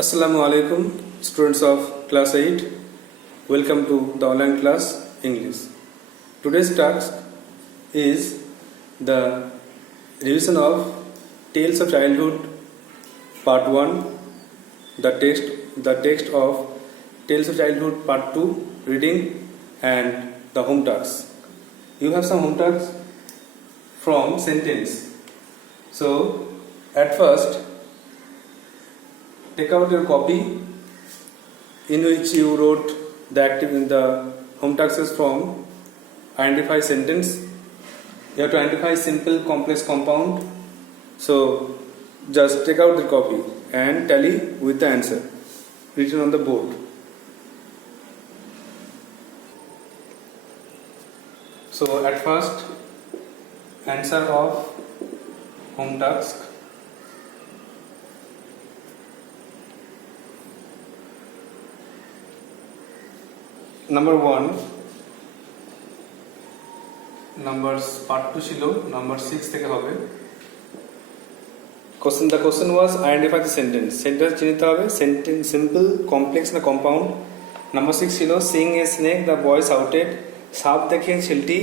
Assalamu alaikum, students of class 8. Welcome to the online class English. Today's task is the revision of Tales of Childhood Part 1, the text of Tales of Childhood Part 2, reading and the home tasks. You have some home tasks from sentence. So, at first, take out your copy in which you wrote the home tasks from identify sentence. You have to identify simple, complex, compound. So just take out the copy and tally with the answer written on the board. So at first, answer of home task. Number 1, numbers part 2 ছিল, number 6 থেকে হবে। The question was identify the sentence চিনতে হবে, sentence simple, complex না compound। number 6 ছিল seeing a snake the boy shouted, সাপ দেখে ছেলেটি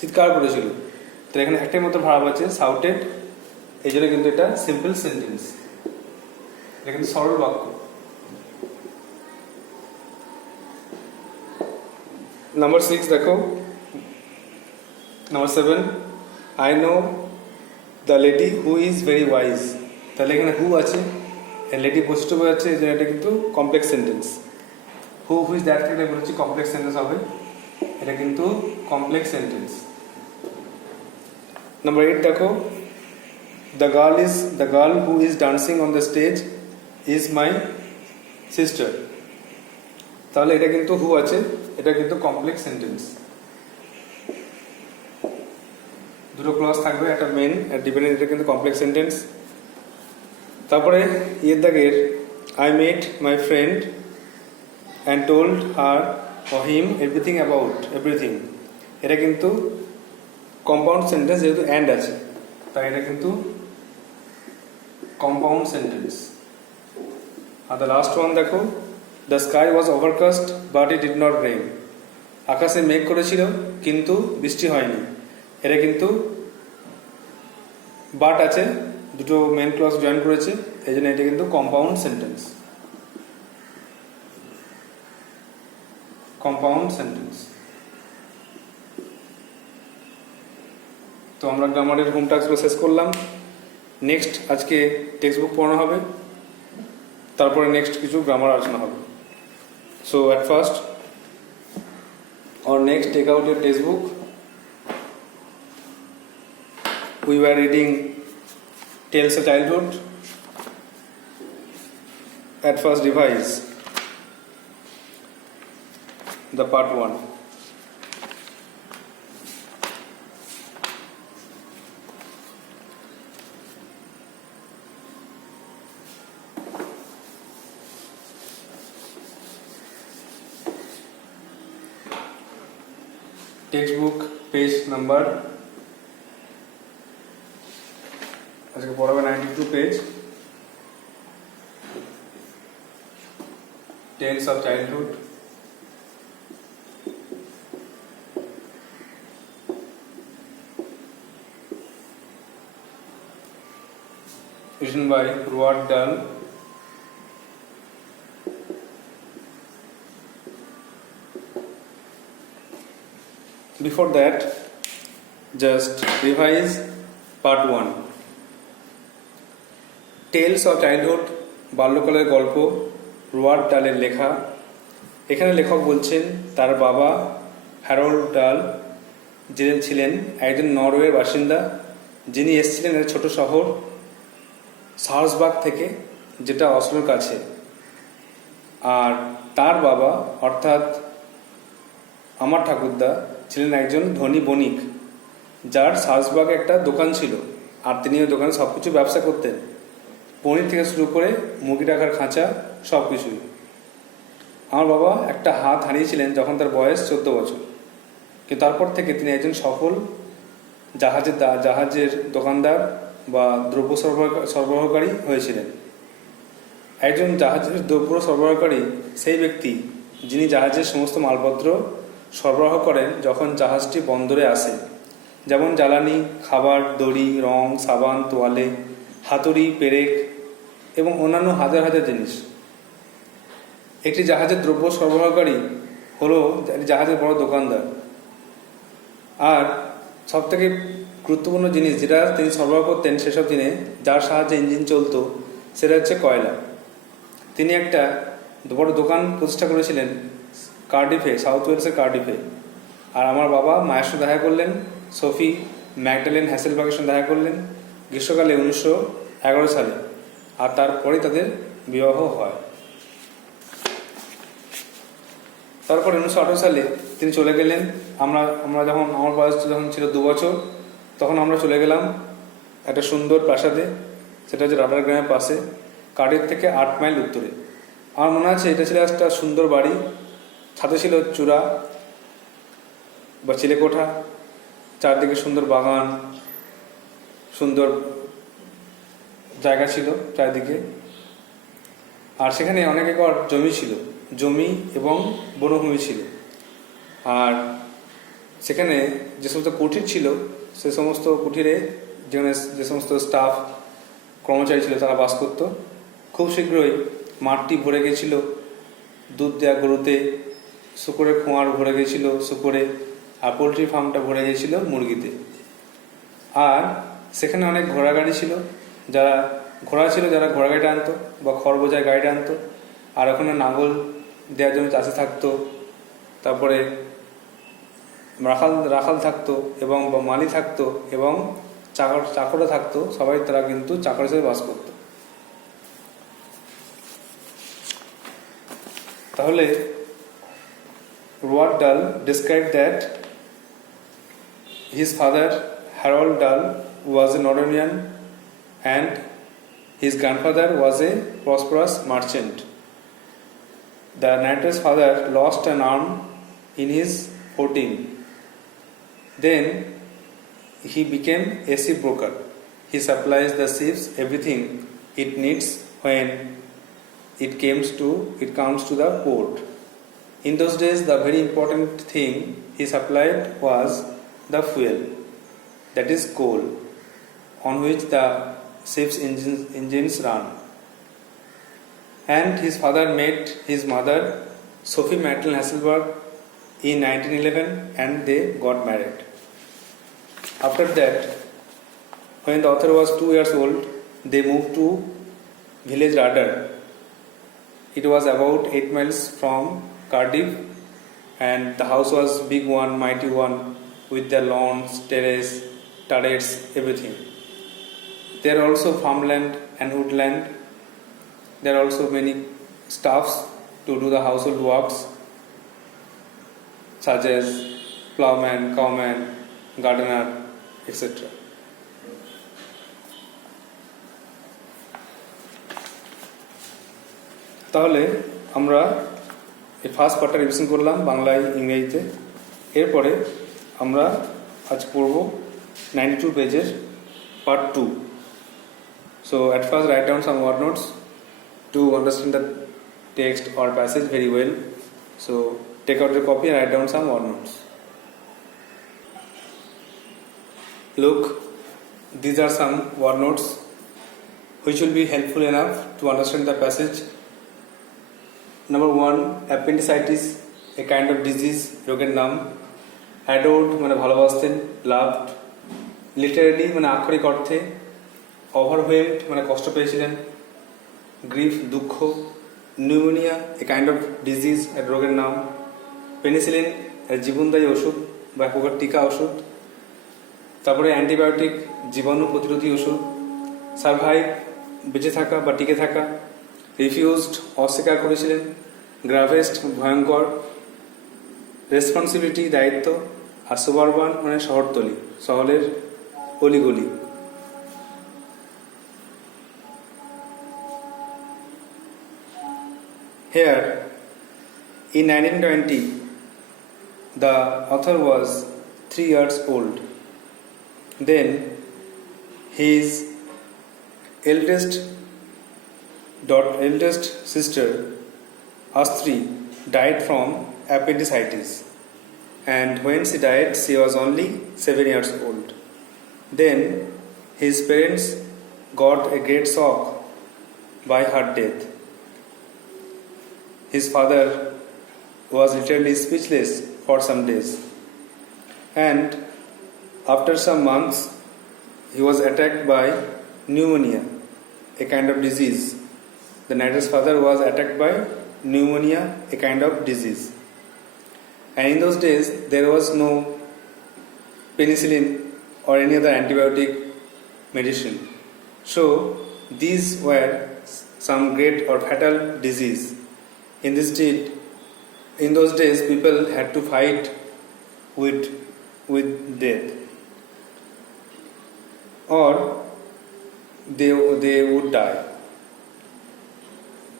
চিৎকার করেছিল। তো এখানে একটাই মাত্র ভার্ব আছে shouted, এই জন্য কিন্তু এটা simple sentence, এটা কিন্তু সরল বাক্য। Number 6 দেখো, number 7, I know the lady who is very wise। তাহলে এখানে who আছে, লেডি পজিটিভ আছে, এই জন্য এটা কিন্তু complex sentence. who is that কে বলেছি কমপ্লেক্স সেন্টেন্স হবে, এটা কিন্তু কমপ্লেক্স সেন্টেন্স। Number 8 দেখো, the girl who is dancing on the stage is my sister। তাহলে এটা কিন্তু who আছে, এটা কিন্তু কমপ্লেক্স সেন্টেন্স। দুটো ক্লজ থাকবে, একটা মেন আর ডিপেন্ডেন্ট, এটা কিন্তু কমপ্লেক্স সেন্টেন্স। তারপরে দাগের I met my friend and told her or him everything about everything, এটা কিন্তু কম্পাউন্ড সেন্টেন্স, যেহেতু অ্যান্ড আছে তাই এটা কিন্তু compound sentence. Are the last one দেখো, The sky was overcast but it did not rain। আকাশে মেঘ করেছিল কিন্তু বৃষ্টি হয়নি, এটা কিন্তু বাট আছে, দুটো মেন ক্লজ জয়েন করেছে, এই জন্য এটা কিন্তু কম্পাউন্ড সেন্টেন্স। Compound sentence. তো আমরা গ্রামারের হোম টাস্কগুলো শেষ করলাম। নেক্সট আজকে টেক্সট বুক পড়ানো হবে, তারপরে নেক্সট কিছু গ্রামার আলোচনা হবে। So at first or next, take out your textbook. We were reading Tales of Childhood. At first revise the part 1. Textbook page number আজকে পড়াবে 92 page, tales of childhood. written by Roald Dahl। Before that, just revise part 1, Tales of Childhood, বাল্যকালের গল্প, রোয়াল্ড ডালের লেখা। এখানে লেখক বলছেন তার বাবা হ্যারল্ড ডাল যিনি ছিলেন একজন নরওয়ের বাসিন্দা, যিনি এসেছিলেন একটা ছোট শহর সার্সবাগ থেকে, যেটা অসলোর কাছে। আর তার বাবা অর্থাৎ আমার ঠাকুরদা ছিলেন একজন ধনী বণিক, যার সার্সবাগে একটা দোকান ছিল, আর তিনি ওই দোকানে সব কিছু ব্যবসা করতেন, পনির থেকে শুরু করে মুরগি রাখার খাঁচা সব কিছুই। আমার বাবা একটা হাত হারিয়েছিলেন যখন তার বয়স 14 বছর, কিন্তু তারপর থেকে তিনি একজন সফল জাহাজের দোকানদার বা দ্রব্য সরবরাহকারী হয়েছিলেন। একজন জাহাজের দ্রব্য সরবরাহকারী সেই ব্যক্তি যিনি জাহাজের সমস্ত মালপত্র সরবরাহ করেন যখন জাহাজটি বন্দরে আসে, যেমন জ্বালানি, খাবার, দড়ি, রং, সাবান, তোয়ালে, হাতুড়ি, পেরেক এবং অন্যান্য হাজার হাজার জিনিস। একটি জাহাজের দ্রব্য সরবরাহকারী হলো জাহাজের বড় দোকানদার। আর সবথেকে গুরুত্বপূর্ণ জিনিস যেটা তিনি সরবরাহ করতেন সেসব দিনে, যার সাহায্যে ইঞ্জিন চলতো, সেটা হচ্ছে কয়লা। তিনি একটা বড় দোকান প্রতিষ্ঠা করেছিলেন কার্ডিফে, সাউথ ওয়েলসের কার্ডিফে। আর আমার বাবা মায়ের সঙ্গে দেখা করলেন, সোফি ম্যাকডেলেন হ্যাসেলবার্গের সঙ্গে দেখা করলেন গ্রীষ্মকালে 1911 সালে। আর তারপরেই তাদের বিবাহ হয়। তারপর 1918 সালে তিনি চলে গেলেন। আমরা যখন আমার বয়স যখন ছিল 2 বছর, তখন আমরা চলে গেলাম একটা সুন্দর প্রাসাদে, সেটা হচ্ছে রাডার গ্রামের পাশে, কার্ডিফ থেকে 8 মাইল উত্তরে। আমার মনে আছে এটা ছিল একটা সুন্দর বাড়ি, ছাদে ছিল চূড়া বা চিলেকোঠা, চারদিকে সুন্দর বাগান, সুন্দর জায়গা ছিল চারিদিকে। আর সেখানে অনেক একর জমি ছিল, জমি এবং বনভূমি ছিল। আর সেখানে যে সমস্ত কুঠির ছিল, সে সমস্ত কুঠিরে যেখানে যে সমস্ত স্টাফ কর্মচারী ছিল তারা বাস করত। খুব শীঘ্রই মাঠটি ভরে গেছিল দুধ দেওয়া গরুতে, শুকরের খোঁয়ার ভরে গেছিল শুকরে, আর পোলট্রি ফার্মটা ভরে গেছিল মুরগিতে। আর সেখানে অনেক ঘোড়া গাড়ি ছিল, যারা ঘোড়া গাড়িটা আনতো বা খড় বোঝায় গাড়িটা আনতো। আর ওখানে নাঙ্গল দেওয়ার জন্য চাষি থাকতো, তারপরে রাখাল থাকতো এবং মালি থাকতো এবং চাকরও থাকতো। সবাই তারা কিন্তু চাকর হিসেবে বাস করত। তাহলে Roald Dahl described that his father Harold Dahl was a Norwegian and his grandfather was a prosperous merchant. The narrator's father lost an arm in his 14. Then he became a shipbroker. He supplies the ships everything it needs when it comes to the port. In those days, the very important thing he supplied was the fuel, that is coal, on which the ship's engines run. And his father met his mother, Sophie Magdalene Hasselberg, in 1911, and they got married. After that, when the author was 2 years old, they moved to village Radar. It was about 8 miles from Cardiff, and the house was big one, mighty one, with their lawns, terrace, turrets, everything. There are also farmland and woodland. There are also many staffs to do the household works, such as plowman, cowman, gardener, etc. তাহলে আমরা এই first পার্টটা revision করলাম বাংলায় ইংরেজিতে। এরপরে আমরা আজ পড়ব 92 পেজের part 2। So at first write down some word notes to understand the text or passage very well. So take out the copy and write down some word notes. Look, these are some word notes which will be helpful enough to understand the passage. Number 1, appendicitis, a kind of disease, রোগের নাম। Adored মানে ভালোবাসতেন, loved, literally মানে আক্ষরিক অর্থে, overwhelmed মানে কষ্ট পেয়েছিলেন, গ্রিফ দুঃখ, pneumonia a kind of disease এর রোগের নাম, পেনিসিলিন এর জীবনদায়ী ওষুধ বা এক প্রকার টিকা ওষুধ, তারপরে অ্যান্টিবায়োটিক জীবাণু প্রতিরোধী ওষুধ, সার্ভাইভ বেঁচে থাকা বা টিকে থাকা, রিফিউজড অস্বীকার করেছিলেন, গ্রাভেস্ট ভয়ঙ্কর, রেসপন্সিবিলিটি দায়িত্ব, আর সুবারবান মানে শহরতলি, শহরের অলিগলি। Here, in 1920, the author was 3 years old. Then, his eldest eldest sister, Astri, died from appendicitis. And when she died, she was only 7 years old. Then his parents got a great shock by her death. His father was literally speechless for some days. And after some months, he was attacked by pneumonia, a kind of disease. The narrator's father was attacked by pneumonia, a kind of disease. And in those days, there was no penicillin or any other antibiotic medicine. So, these were some great or fatal disease. In those days, people had to fight with death, or they would die.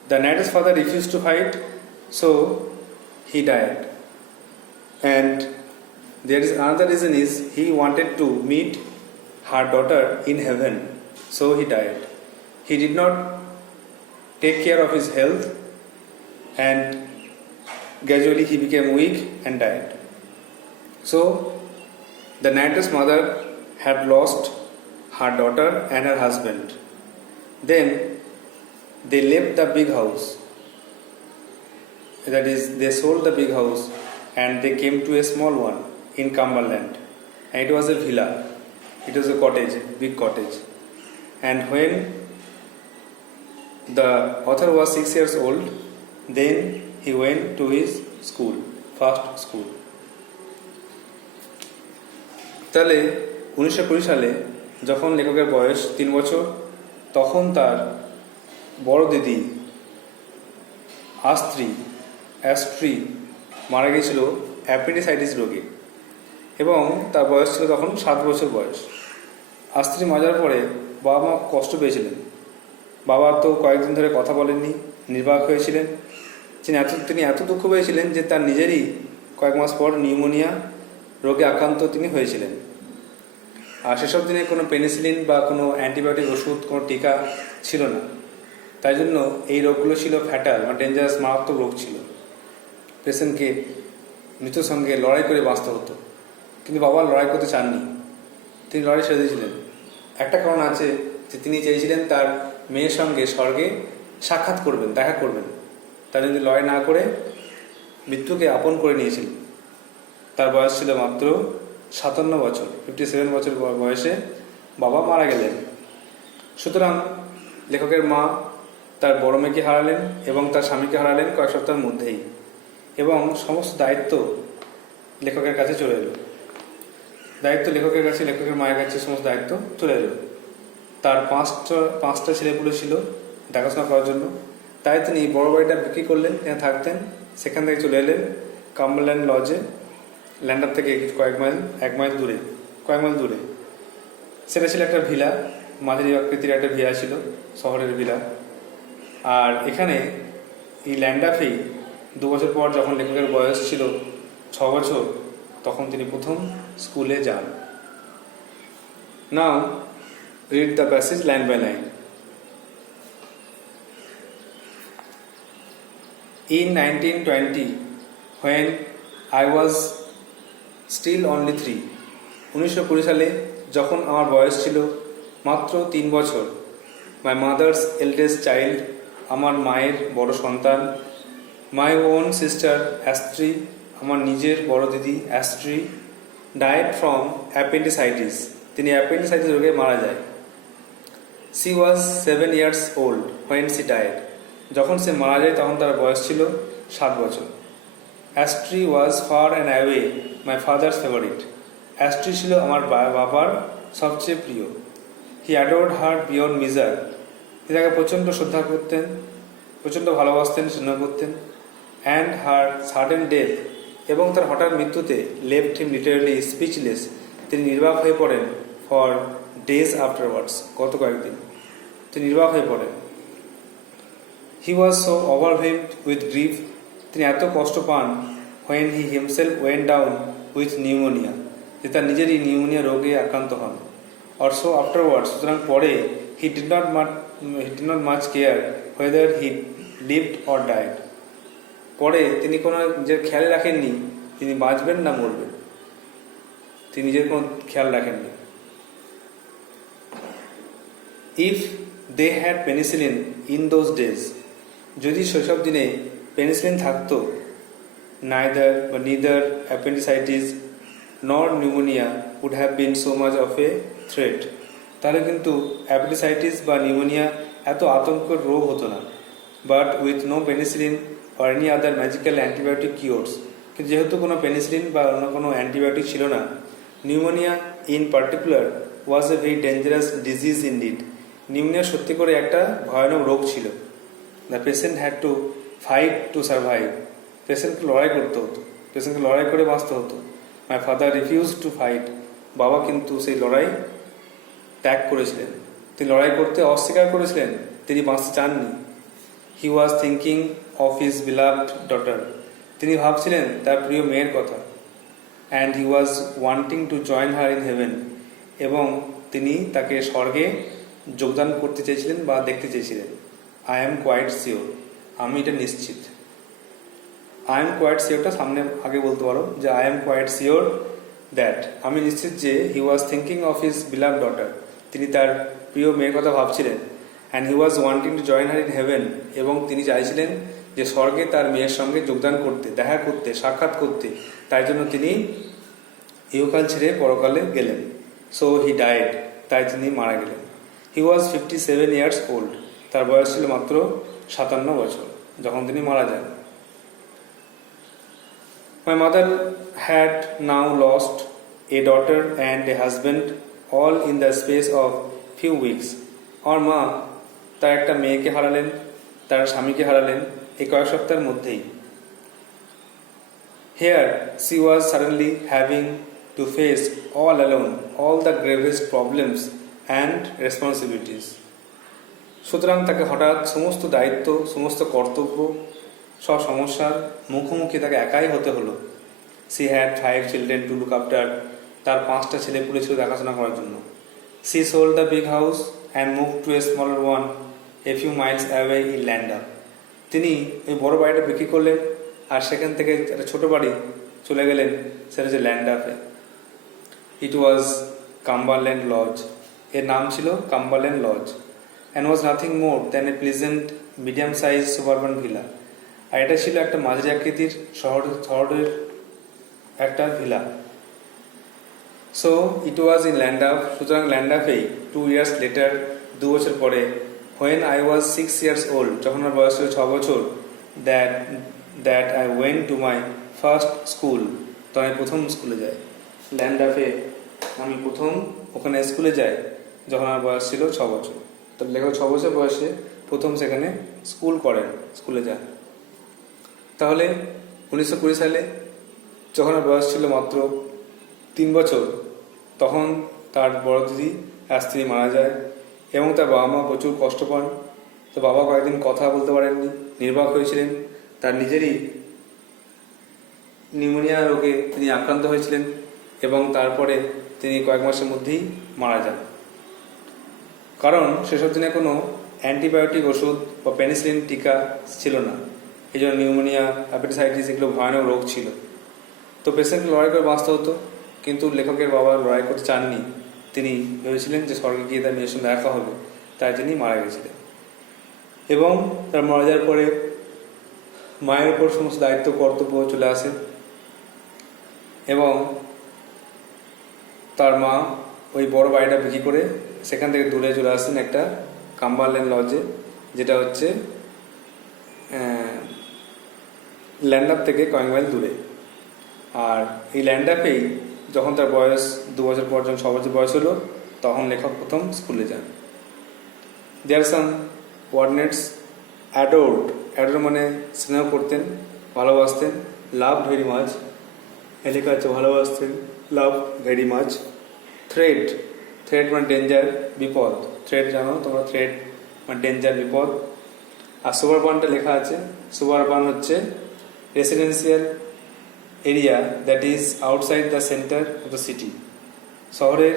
The narrator's father refused to fight, so he died. And there is another reason is he wanted to meet her daughter in heaven, so he died. He did not take care of his health, and gradually he became weak and died. So the narrator's mother had lost her daughter and her husband. Then they left the big house. That is, they sold the big house and they came to a small one in Cumberland. And it was a villa. It was a cottage, big cottage. And when the author was 6 years old, then he went to his school, first school. তাহলে 1920 সালে যখন লেখকের বয়স 3 বছর, তখন তার বড় দিদি অ্যাস্ট্রি মারা গিয়েছিল অ্যাপেন্ডিসাইটিস রোগে, এবং তার বয়স ছিল তখন 7 বছর বয়স। অ্যাস্ট্রি মারার পরে বাবা মা কষ্ট পেয়েছিলেন। বাবা তো কয়েকদিন ধরে কথা বলেননি, নির্বাক হয়েছিলেন। তিনি এত দুঃখ পেয়েছিলেন যে তার নিজেরই কয়েক মাস পর নিউমোনিয়া রোগে আক্রান্ত তিনি হয়েছিলেন। আর সেসব দিনে কোনো পেনিসিলিন বা কোনো অ্যান্টিবায়োটিক ওষুধ, কোনো টিকা ছিল না। তাই জন্য এই রোগগুলো ছিল ফ্যাটাল বা ডেঞ্জারাস, মারাত্মক রোগ ছিল। পেশেন্টকে মৃত্যুর সঙ্গে লড়াই করে বাঁচতে হতো। কিন্তু বাবা লড়াই করতে চাননি, তিনি লড়াই ছেড়ে দিয়েছিলেন। একটা কারণ আছে যে তিনি চেয়েছিলেন তার মেয়ের সঙ্গে স্বর্গে সাক্ষাৎ করবেন, দেখা করবেন। তার যদি লড়াই না করে মৃত্যুকে আপন করে নিয়েছিলেন। তার বয়স ছিল মাত্র 57 বছর, 57 বছর বয়সে বাবা মারা গেলেন। সুতরাং লেখকের মা তার বড় মেয়েকে হারালেন এবং তার স্বামীকে হারালেন কয়েক সপ্তাহের মধ্যেই, এবং সমস্ত দায়িত্ব লেখকের কাছে চলে এলো। লেখকের কাছে, লেখকের মায়ের কাছে সমস্ত দায়িত্ব চলে এলো। তার পাঁচটা ছেলেপুলে ছিল দেখাশোনা করার জন্য। তাই তিনি বড় বাড়িটা বিক্রি করলেন, তিনি থাকতেন। সেখান থেকে চলে এলেন কাম্বারল্যান্ড লজে, ল্যান্ডার থেকে কয়েক মাইল দূরে। সেটা ছিল একটা ভিলা, মাঝারি আকৃতির একটা ভিলা ছিল, শহরের ভিলা। আর এখানে এই ল্যান্ডাফেই 2 বছর পর যখন লেখকের বয়স ছিল 6 বছর, তখন তিনি প্রথম স্কুলে যান। নাও read the passage line by line. In 1920, when I was still only 3, 1920 সালে যখন আমার বয়স ছিল মাত্র 3 বছর, my mother's eldest child, আমার মায়ের বড় সন্তান, my own sister Astri, আমার নিজের বড় দিদি Astri, died from appendicitis, তিনি অ্যাপেন্ডিসাইটিস রোগে মারা যায়। She was 7 years old when she died, যখন সে মারা যায় তখন তার বয়স ছিল 7 বছর। Astri was far and away my father's favorite. Astri ছিল আমার বাবার সবচেয়ে প্রিয়। He adored her beyond measure. তিনি তাকে প্রচণ্ড শ্রদ্ধা করতেন, প্রচণ্ড ভালোবাসতেন, স্নেহ করতেন। And her sudden death, এবং তার হঠাৎ মৃত্যুতে, left him literally speechless. তিনি নির্বাক হয়ে পড়েন for days afterwards, গত কয়েকদিন তিনি নির্বাক হয়ে পড়েন। He was so overwhelmed with grief, তিনি এত কষ্ট পান when he himself went down with pneumonia, যে তার নিজেরই নিউমোনিয়া রোগে আক্রান্ত হন। Also afterwards, সুতরাং পরে he did not he did not much care whether he lived or died. পরে তিনি কোনো যে খেয়াল রাখেননি তিনি বাঁচবেন না মরবেন, তিনি নিজের কোনো খেয়াল রাখেননি। If they had penicillin in those days, যদি সেসব দিনে পেনিসিলিন থাকতো, neither appendicitis nor pneumonia would have been so much of a threat, তাহলে কিন্তু অ্যাপেন্ডিসাইটিস বা নিউমোনিয়া এত আতঙ্কের রোগ হতো না। But with no penicillin or any other magical antibiotic cures, কিন্তু যেহেতু কোনো পেনিসিলিন বা অন্য কোনো অ্যান্টিবায়োটিক ছিল না, pneumonia in particular was a very dangerous disease indeed, pneumonia সত্যি করে একটা ভয়ানক রোগ ছিল। The patient had to fight to survive, পেশেন্টকে লড়াই করতে হতো, পেশেন্টকে লড়াই করে বাঁচতে হতো। My father refuse to fight, বাবা কিন্তু সেই লড়াই ত্যাগ করেছিলেন, তিনি লড়াই করতে অস্বীকার করেছিলেন, তিনি বাঁচতে চাননি। He was thinking of his beloved daughter, তিনি ভাবছিলেন তার প্রিয় মেয়ের কথা। And he was wanting to join her in heaven, এবং তিনি তাকে স্বর্গে যোগদান করতে চেয়েছিলেন বা দেখতে চেয়েছিলেন। আই এম কোয়াইট শিওর, আমি এটা নিশ্চিত। আই এম কোয়াইট শিওরটা সামনে আগে বলতে পারো যে I am quite sure that, আমি নিশ্চিত যে he was thinking of his beloved daughter, তিনি তার প্রিয় মেয়ের কথা ভাবছিলেন। And he was wanting to join her in heaven, এবং তিনি চাইছিলেন যে স্বর্গে তার মেয়ের সঙ্গে যোগদান করতে, দেখা করতে, সাক্ষাৎ করতে। তাই জন্য তিনি ইহকাল ছেড়ে পরকালে গেলেন। সো হি ডায়েড, তাই তিনি মারা গেলেন। হি ওয়াজ 57 years old, তার বয়স ছিল মাত্র 57 বছর যখন তিনি মারা যান। My mother had now lost a daughter and a husband all in the space of few weeks. আমার মা তার একটা মেয়েকে হারালেন, তার স্বামীকে হারালেন এই কয়েক সপ্তাহের মধ্যেই। Here she was suddenly having to face all alone all the gravest problems and responsibilities. সুতরাং তাকে হঠাৎ সমস্ত দায়িত্ব, সমস্ত কর্তব্য, সব সমস্যার মুখোমুখি তাকে একাই হতে হলো। She had 5 children to look after, তার 5টা ছেলে পুলে ছিল দেখাশোনা করার জন্য। She sold the big house and moved to a smaller one a few miles away in Landa. তিনি এই বড় বাড়িটা বিক্রি করলেন আর সেখান থেকে একটা ছোট বাড়ি চলে গেলেন, সেটা হচ্ছে ল্যান্ডাফে। ইট ওয়াজ কাম্বারল্যান্ড লজ, এর নাম ছিল Cumberland lodge, and was nothing more than a pleasant medium size suburban villa. আর এটা ছিল একটা মাঝারি আকৃতির শহরের একটা villa. So it was in Llandaff, সুতরাং ল্যান্ডাফেই 2 years later, 2 বছর পরে, when I was 6 years old, যখন আমার বয়স ছিল 6 বছর, that I went to my first school, তো আমি প্রথম স্কুলে যাই। ল্যান্ডাফে আমি প্রথম ওখানে স্কুলে যাই যখন আমার বয়স ছিল 6 বছর। তো লেখক 6 বছর বয়সে প্রথম সেখানে স্কুলে যান। তাহলে 1920 সালে যখন আমার বয়স ছিল মাত্র 3 বছর, তখন তার বড় দিদি আর স্ত্রী মারা যায় এবং তার বাবা মা প্রচুর কষ্ট পান। তো বাবা কয়েকদিন কথা বলতে পারেননি, নির্বাক হয়েছিলেন, তার নিজেরই নিউমোনিয়া রোগে তিনি আক্রান্ত হয়েছিলেন এবং তারপরে তিনি কয়েক মাসের মধ্যেই মারা যান। কারণ সেসব দিনে কোনো অ্যান্টিবায়োটিক ওষুধ বা পেনিসিলিন টিকা ছিল না, এই জন্য নিউমোনিয়া, অ্যাপেন্ডিসাইটিস এগুলো ভয়ানক রোগ ছিল। তো পেশেন্টকে লড়াই করে বাঁচতে হতো, কিন্তু লেখকের বাবা লড়াই করতে চাননি। তিনি ভেবেছিলেন যে স্বর্গে গিয়ে তার মেয়ের সঙ্গে দেখা হবে, তাই তিনি মারা গেছিলেন। এবং তার মারা যাওয়ার পরে মায়ের উপর সমস্ত দায়িত্ব কর্তব্য চলে আসে এবং তার মা ওই বড় বাড়িটা বিক্রি করে সেখান থেকে দূরে চলে আসেন একটা কাম্বারল্যান্ড লজে, যেটা হচ্ছে ল্যান্ডাপ থেকে কয়েক মাইল দূরে। আর এই ল্যান্ডাপেই যখন তার বয়স 2 বছর পর, যখন 6 বছর বয়স হলো, তখন লেখক প্রথম স্কুলে যান। দেয়ার সাম ওয়ার্ডনেটস অ্যাডোর্ড, মানে স্নেহ করতেন, ভালোবাসতেন। লাভ ভেরি মাচ, লেখা আছে ভালোবাসতেন, লাভ ভেরি মাচ। থ্রেট মানে ডেঞ্জার, বিপদ। থ্রেট জানো তোমরা, থ্রেট মানে ডেঞ্জার, বিপদ। আর সুবারবানটা লেখা আছে, সুবারবান হচ্ছে residential area that is outside the centre of the city, শহরের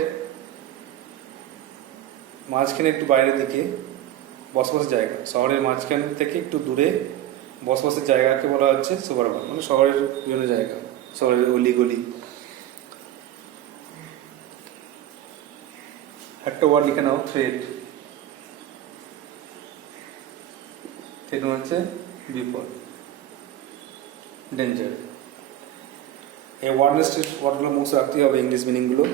মাঝখানে একটু বাইরের দিকে বসবাসের জায়গা, শহরের মাঝখান থেকে একটু দূরে বসবাসের জায়গাকে বলা হচ্ছে সুবারবান, মানে শহরের বিভিন্ন জায়গা, শহরের অলিগলি। একটা ওয়ার্ড লিখে নাও, থ্রেট। থ্রেট মানে হচ্ছে বিপদ, ডেঞ্জার। এই ওয়ার্ড লিস্টের ওয়ার্ডগুলো মুখস্থ রাখতেই হবে, ইংলিশ মিনিংগুলো,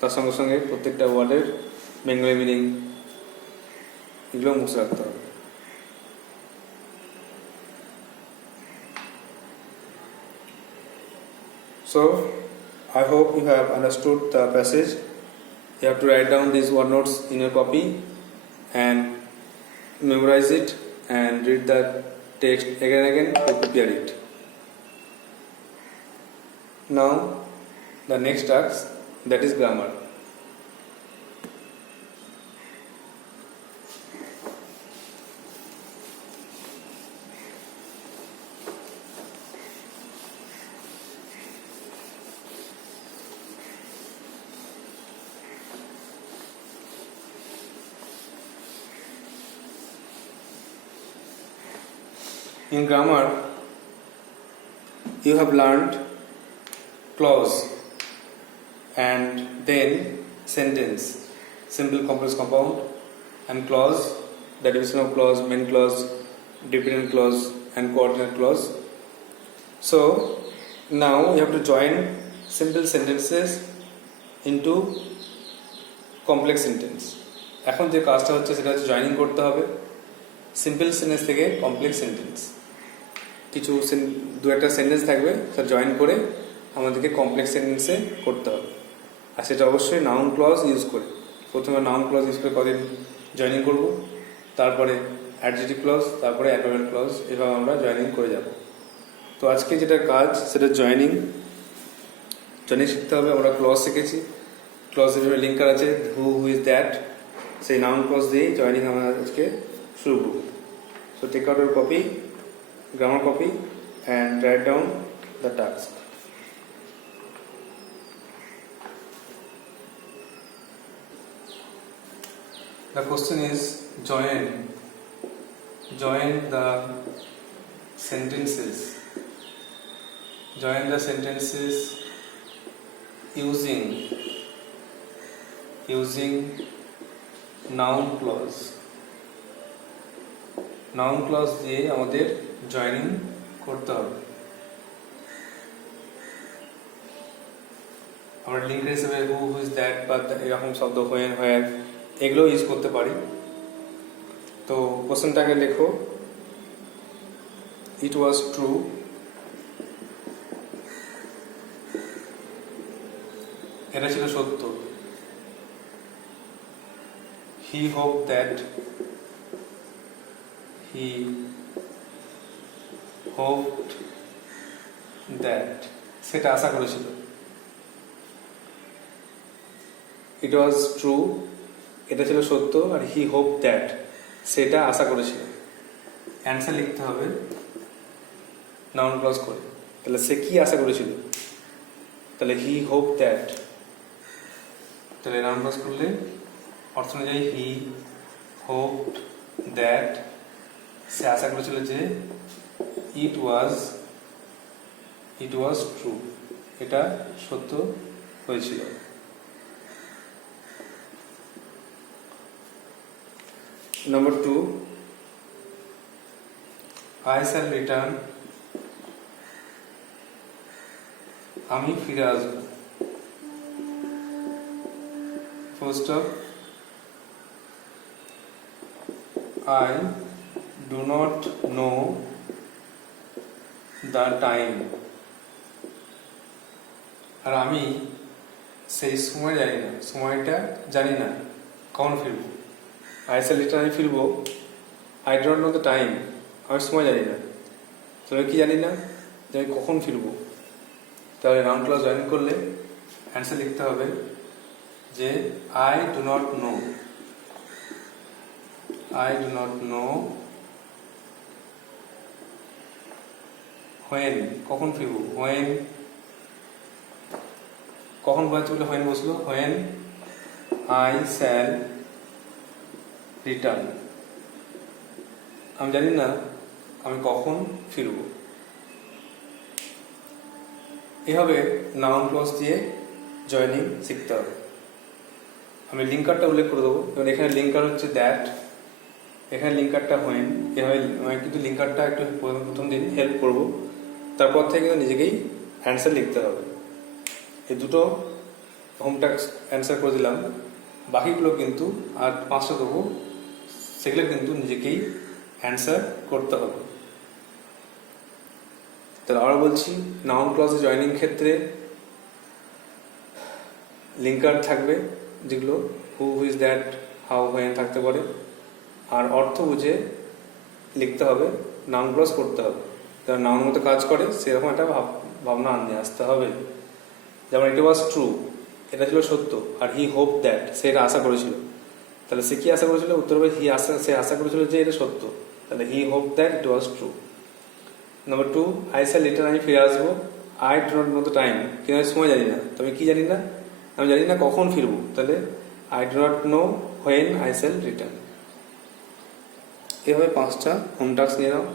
তার সঙ্গে সঙ্গে প্রত্যেকটা ওয়ার্ডের বেঙ্গলি মিনিং এগুলো মুখস্থ রাখতে হবে। So, I hope you have understood the passage. You have to write down these word notes in your copy and memorize it and read the text again and again to prepare it. Now, the next task, that is grammar. In grammar, you have learned clause and then sentence, simple, complex, compound, and clause, the division of clause, main clause, dependent clause, and coordinate clause. So now you have to join simple sentences into complex sentence. এখন যে কাজটা হচ্ছে সেটা হচ্ছে joining করতে হবে simple sentence থেকে complex sentence. কিছু দু একটা সেন্টেন্স থাকবে সেটা জয়েন করে আমাদেরকে কমপ্লেক্স সেন্টেন্সে করতে হবে, আর সেটা অবশ্যই নাউন ক্লজ ইউজ করে। প্রথমে নাউন ক্লজ ইউজ করে কদিন জয়েনিং করব, তারপরে অ্যাডজেক্টিভ ক্লজ, তারপরে অ্যাডভার্ব ক্লজ, এভাবে আমরা জয়েনিং করে যাব। তো আজকে যেটা কাজ সেটা জয়েনিং শিখতে হবে। আমরা ক্লজ শিখেছি, ক্লজের লিঙ্কার আছে হু ইজ দ্যাট, সেই নাউন ক্লজ দিয়েই জয়েনিং আমরা আজকে শুরু করব। So take out your copy, grammar copy, and write down the task. The question is join the sentences. Join the sentences using noun clause. Noun clause দিয়ে আমাদের joining করতে হবে। আমরা লিঙ্ক হিসেবে হু ইজ দ্যাট বা এরকম শব্দ when where এগুলো ইউজ করতে পারি। তো কোশ্চেনটাকে লেখো, ইট ওয়াজ ট্রু, এটা ছিল সত্য। He hope that, he hoped that, সেটা আশা করেছিল। it was true, এটা ছিল সত্য, আর he hoped that, সেটা আশা করেছিল। অ্যান্সার লিখতে হবে নাউন ক্লজ করে। তাহলে সে কি আশা করেছিল, তাহলে he hoped that, তাহলে নাউন ক্লজ করলে অর্থ অনুযায়ী he hoped that, সে আশা করেছিল যে ইট ওয়াজ ট্রু, এটা সত্য হয়েছিল। নাম্বার 2, আই শ্যাল রিটার্ন, আমি ফিরে আসবো। First of, I do not know the time, আর আমি সেই সময় জানি না, সময়টা জানি না কখন ফিরবো। আই শ্যাল রিটার্ন, আমি ফিরবো। I don't know the time, আমি সময় জানি না। তবে কি জানি না, যে আমি কখন ফিরবো। তাহলে নাউন ক্লজ জয়েন করলে অ্যান্সার লিখতে হবে যে I do not no, I do not know when, কখন ফিরবো। when, কখন বলতে বলে when বসলো, when I shall return, আমি জানি না আমি কখন ফিরব। এভাবে নাউন ক্লজ দিয়ে জয়নিং শিখতে হবে। আমি লিঙ্কারটা উল্লেখ করে দেবো। এবং এখানে লিঙ্কার হচ্ছে দ্যাট, এখানে লিঙ্কারটা হোয়েন। এভাবে আমি কিন্তু লিঙ্কারটা একটু প্রথম দিন হেল্প করব, তারপর থেকে কিন্তু নিজেকেই অ্যান্সার লিখতে হবে। এই দুটো হোম টাস্ক অ্যান্সার করে দিলাম, বাকিগুলো কিন্তু আর 5টা দেবো, সেগুলো কিন্তু নিজেকেই অ্যান্সার করতে হবে। তাহলে আবার বলছি, নাউন ক্লজে জয়নিং ক্ষেত্রে লিঙ্কার থাকবে, যেগুলো হু, ইজ, দ্যাট, হাউ, হোয়েন থাকতে পারে। আর অর্থ বুঝে লিখতে হবে, নাউন ক্লজ করতে হবে। যারা নাউন মতো কাজ করে সেরকম একটা ভাবনা নিয়ে আসতে হবে। যেমন ইট ওয়াজ ট্রু, এটা ছিল সত্য। আর হি হোপ দ্যাট, সে এটা আশা করেছিল। তাহলে সে কি আশা করেছিল? উত্তর হবে সে আশা করেছিল যে এটা সত্য। তাহলে he hope that it was true. Number 2, I shall return, আমি ফিরে আসবো। I do not know the time, কিন্তু আমি সময় জানি না। তবে কি জানি না? আমি জানি না কখন ফিরবো। তাহলে I do not no when I shall return. এভাবে 5টা হোম টাস্ক নিয়ে নাও।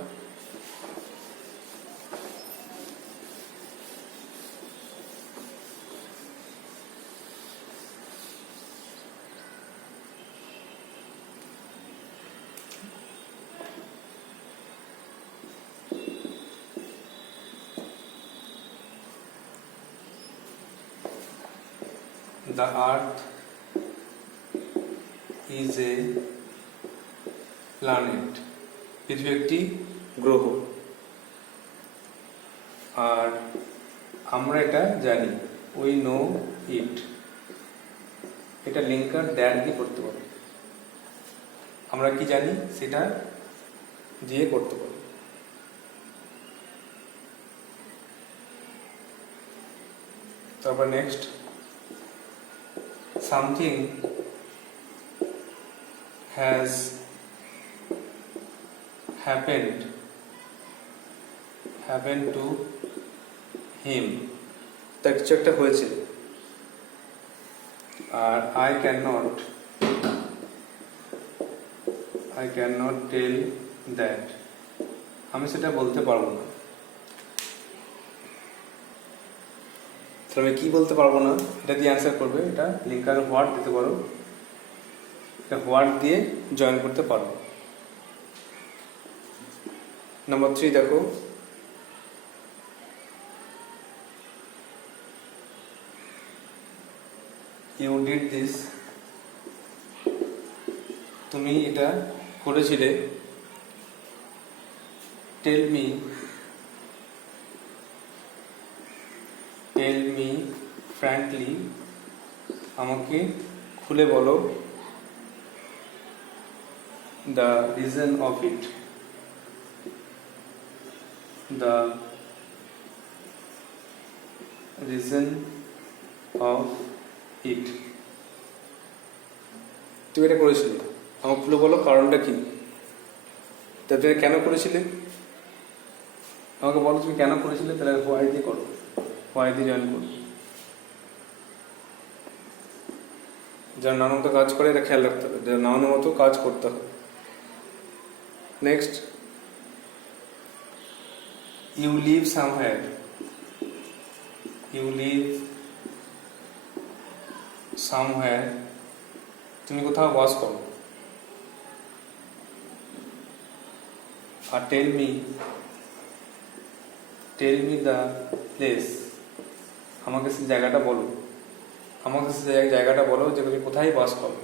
The earth is a planet, পৃথিবী একটি গ্রহ। আর আমরা এটা জানি, উই নো ইট। এটা লিঙ্কার দ্যাট দিয়ে করতে পারি। আমরা কি জানি সেটা দিয়ে করতে পারি। তারপর next, something has happened to him, তার কিছু একটা হয়েছে। আর I cannot tell that, আমি সেটা বলতে পারবো না। তাহলে আমি কি বলতে পারবো না, এটা দিয়ে অ্যান্সার করবে। এটা লিঙ্কার হোয়াট দিতে পারো, এটা হোয়াট দিয়ে জয়েন করতে পারো। নাম্বার 3 দেখো, ইউ ডিড দিস, তুমি এটা করেছিলে। টেল মি ফ্র্যাঙ্কলি, আমাকে খুলে বলো। The reason of it, the reason of it, তুমি এটা করেছিলে, আমাকে খুলে বলো কারণটা কি। তাহলে কেন করেছিলে, আমাকে বলো তুমি কেন করেছিলে। তাহলে হোয়াই দিয়ে করো, হোয়াই দিয়ে জয়েন করো। যারা নানান মতো কাজ করে এটা খেয়াল রাখতে হবে, যারা নানান মতো কাজ করতে হবে। নেক্সট, you live somewhere, তুমি কোথাও বাস করো। আর টেল মি দ্য প্লেস, আমাকে সেই জায়গাটা বলো, আমাকে সেই জায়গাটা বলো যে তুমি কোথায় বাস করো।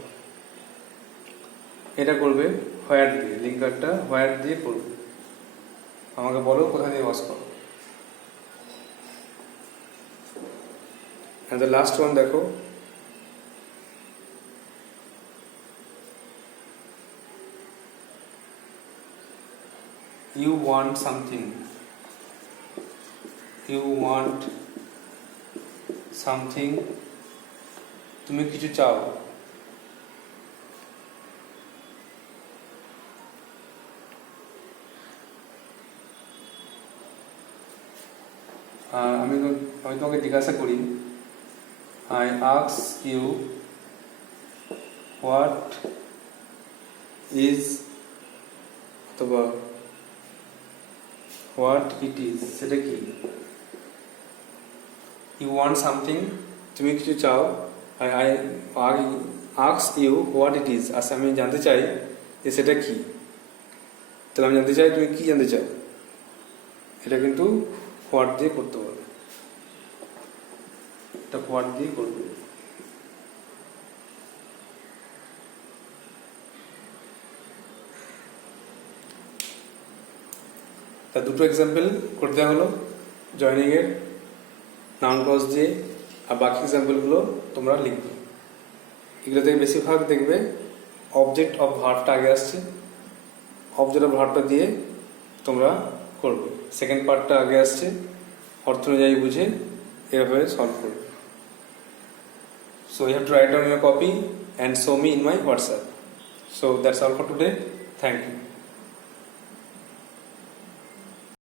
এটা করবে হোয়ার দিয়ে, লিঙ্কারটা হোয়ার দিয়ে করবে। আমাকে বলো কোথায় দিয়ে বাস করো। and the last one দেখো, you want something, তুমি কিছু চাও। আমি তোমাকে জিজ্ঞাসা করি, I ask you what is অথবা হোয়াট ইট ইজ, সেটা কি? ইউ ওয়ান্ট সামথিং, তুমি কিছু চাও, আর I ask you what it is, আচ্ছা আমি জানতে চাই যে সেটা কি। তাহলে আমি জানতে চাই তুমি কি জানতে চাও, এটা কিন্তু হোয়াট দিয়ে করতে পারবে, এটা হোয়াট দিয়ে করবে। তা দুটো এক্সাম্পল করে দেওয়া হলো জয়নিং এর নাউন ক্লজ দিয়ে, আর বাকি এক্সাম্পলগুলো তোমরা লিখবে। এগুলোতে বেশিরভাগ দেখবে অবজেক্ট অফ ভার্বটা আগে আসছে, অবজেক্ট অফ ভার্বটা দিয়ে তোমরা করবে, সেকেন্ড পার্টটা আগে আসছে, অর্থ অনুযায়ী বুঝে এভাবে সলভ করবে। So you have to write down your copy and show me in my WhatsApp. So that's all for today. Thank you.